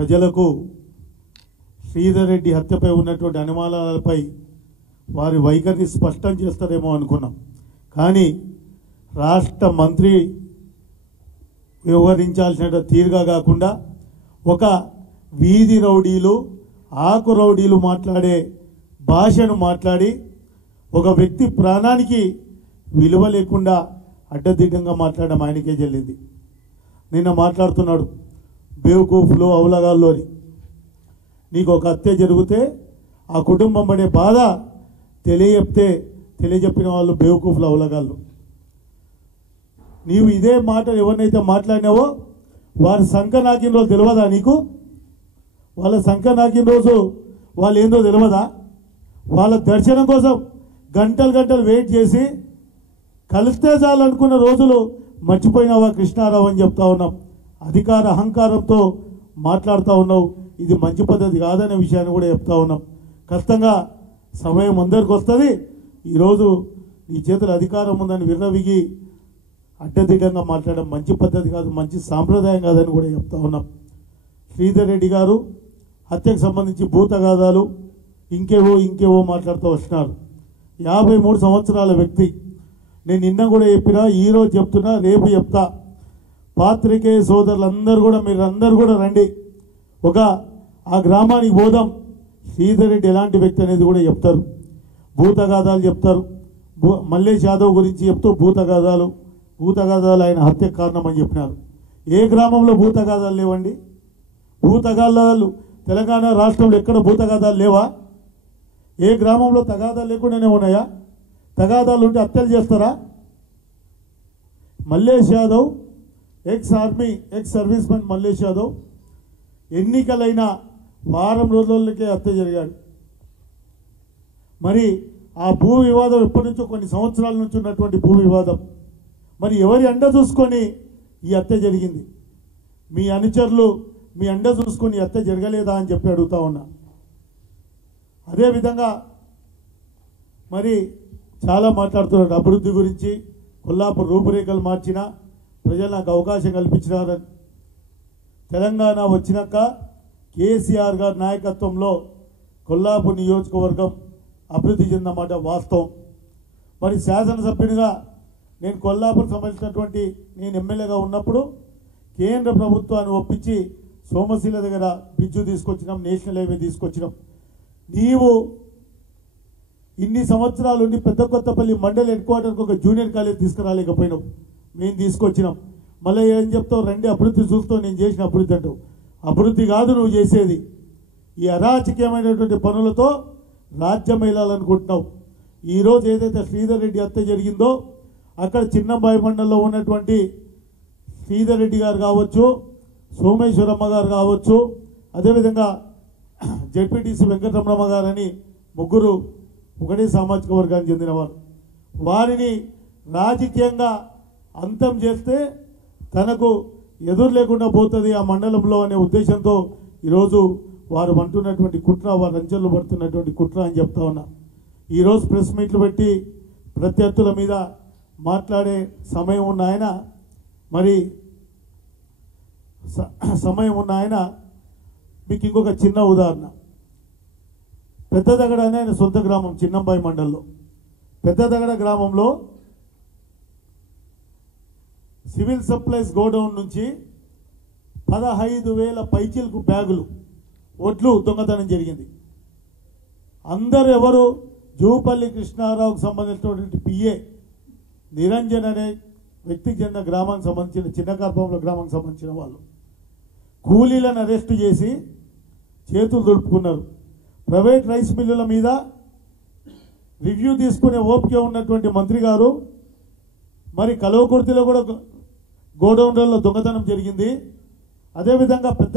ప్రజలకు శ్రీధర్ రెడ్డి హత్యపై ఉన్నటువంటి అనుమానాలపై వారి వైఖరిని స్పష్టం చేస్తారేమో అనుకున్నాం. కానీ రాష్ట్ర మంత్రి వ్యవహరించాల్సిన తీరుగా కాకుండా ఒక వీధి రౌడీలు ఆకు రౌడీలు మాట్లాడే భాషను మాట్లాడి ఒక వ్యక్తి ప్రాణానికి విలువ లేకుండా అడ్డదిడ్డంగా మాట్లాడడం ఆయనకే చెల్లింది. నిన్న మాట్లాడుతున్నాడు బేవకూఫ్లు అవలగాల్లోని. నీకు ఒక హత్య జరిగితే ఆ కుటుంబం పడే బాధ తెలియజెప్పిన వాళ్ళు బేవకూఫ్లు అవలగాళ్ళు. నీవు ఇదే మాట ఎవరినైతే మాట్లాడినావో వారి సంఖ నాకిన రోజు తెలియదా నీకు? వాళ్ళ సంఖ నాకిన రోజు వాళ్ళు ఏందో తెలియదా? వాళ్ళ దర్శనం కోసం గంటలు వెయిట్ చేసి కలిస్తే చాలనుకున్న రోజులు మర్చిపోయినావా కృష్ణారావు అని చెప్తా ఉన్నాం. అధికార అహంకారంతో మాట్లాడుతూ ఉన్నావు. ఇది మంచి పద్ధతి కాదనే విషయాన్ని కూడా చెప్తా ఉన్నాం. ఖచ్చితంగా సమయం అందరికి వస్తుంది. ఈరోజు నీ చేతుల అధికారం ఉందని విర్రవిగి అడ్డదిడ్డంగా మాట్లాడడం మంచి పద్ధతి కాదు, మంచి సాంప్రదాయం కాదని కూడా చెప్తా ఉన్నాం. శ్రీధర్ రెడ్డి గారు హత్యకు సంబంధించి భూతగాథాలు ఇంకేవో మాట్లాడుతూ వస్తున్నారు. 53 సంవత్సరాల వ్యక్తి. నేను నిన్న కూడా చెప్పినా, ఈరోజు చెప్తున్నా, రేపు చెప్తా. పాత్రికేయ సోదరులందరూ కూడా మీరందరూ కూడా రండి, ఆ గ్రామానికి పోదాం. శ్రీధర్ రెడ్డి ఎలాంటి వ్యక్తి అనేది కూడా చెప్తారు, భూతగాథాలు చెప్తారు. మల్లేష్ యాదవ్ గురించి చెప్తూ భూతగాథాలు ఆయన హత్యకు కారణం అని చెప్పినారు. ఏ గ్రామంలో భూతగాథాలు లేవండి? భూతగాథాలు తెలంగాణ రాష్ట్రంలో ఎక్కడ భూతగాథాలు లేవా? ఏ గ్రామంలో తగాదాలు లేకుండానే ఉన్నాయా? తగాదాలు ఉంటే హత్యలు చేస్తారా? Mallesh Yadav ex servicemen Mallesh Yadav ఎన్నికలైన వారం రోజులకే హత్య జరిగాడు. మరి ఆ భూ వివాదం ఎప్పటి నుంచో కొన్ని సంవత్సరాల నుంచి ఉన్నటువంటి భూ వివాదం, మరి ఎవరి అండ చూసుకొని ఈ హత్య జరిగింది? మీ అనుచరులు మీ అండ చూసుకొని ఈ హత్య జరగలేదా అని చెప్పి అడుగుతా ఉన్నా. అదేవిధంగా మరి చాలా మాట్లాడుతున్నారు అభివృద్ధి గురించి. కొల్లాపూర్ రూపురేఖలు మార్చిన ప్రజలు నాకు అవకాశం కల్పించినారని. తెలంగాణ వచ్చినాక కేసీఆర్ గారి నాయకత్వంలో కొల్లాపూర్ నియోజకవర్గం అభివృద్ధి చెందన్నమాట వాస్తవం. మరి శాసనసభ్యునిగా నేను కొల్లాపూర్ సంబంధించినటువంటి నేను ఎమ్మెల్యేగా ఉన్నప్పుడు కేంద్ర ప్రభుత్వాన్ని ఒప్పించి సోమశీల దగ్గర బ్రిడ్జు తీసుకొచ్చినాం, నేషనల్ హైవే తీసుకొచ్చినాం. నీవు ఇన్ని సంవత్సరాలు ఉండి పెద్ద కొత్తపల్లి మండల్ హెడ్ క్వార్టర్కి ఒక జూనియర్ కాలేజ్ తీసుకురాలేకపోయినావు, మేము తీసుకొచ్చినాం. మళ్ళీ ఏం చెప్తావు? రండి అభివృద్ధి చూస్తావు, నేను చేసిన అభివృద్ధి అంటావు. అభివృద్ధి కాదు నువ్వు చేసేది. ఈ అరాచకమైనటువంటి పనులతో రాజ్యం వెళ్ళాలనుకుంటున్నావు. ఈరోజు ఏదైతే శ్రీధర్ రెడ్డి హత్య జరిగిందో అక్కడ చిన్నంబాయి మండలంలో ఉన్నటువంటి శ్రీధర్ రెడ్డి గారు కావచ్చు, సోమేశ్వరమ్మ గారు కావచ్చు, అదేవిధంగా జెడ్పీటీసీ వెంకటరమణమ్మ గారని ముగ్గురు ఒకటే సామాజిక వర్గానికి చెందినవారు. వారిని రాజకీయంగా అంతం చేస్తే తనకు ఎదురు లేకుండా పోతుంది ఆ మండలంలో అనే ఉద్దేశంతో ఈరోజు వారు అంటున్నటువంటి కుట్ర, వారు అంచెలు పడుతున్నటువంటి కుట్ర అని చెప్తా ఉన్నా. ఈరోజు ప్రెస్ మీట్లు పెట్టి ప్రత్యర్థుల మీద మాట్లాడే సమయం ఉన్న ఆయన, మరి సమయం ఉన్న ఆయన మీకు ఇంకొక చిన్న ఉదాహరణ. పెద్దదగడ అనే ఆయన సొంత గ్రామం చిన్నంబాయి మండలంలో. పెద్దదగడ గ్రామంలో సివిల్ సప్లైస్ గోడౌన్ నుంచి 15,000 పైచిలకు బ్యాగులు ఒడ్లు దొంగతనం జరిగింది. అందరూ ఎవరు? జూపల్లి కృష్ణారావుకు సంబంధించినటువంటి పిఏ నిరంజన్ అనే వ్యక్తికి చెందిన గ్రామానికి సంబంధించిన చిన్నకార్పంలో గ్రామానికి సంబంధించిన వాళ్ళు. కూలీలను అరెస్టు చేసి చేతులు దులుపుకున్నారు. ప్రైవేట్ రైస్ మిల్లుల మీద రివ్యూ తీసుకునే ఓపిక ఉన్నటువంటి మంత్రి గారు మరి కలవకుర్తిలో కూడా గోడౌన్లలో దొంగతనం జరిగింది. అదేవిధంగా పెద్ద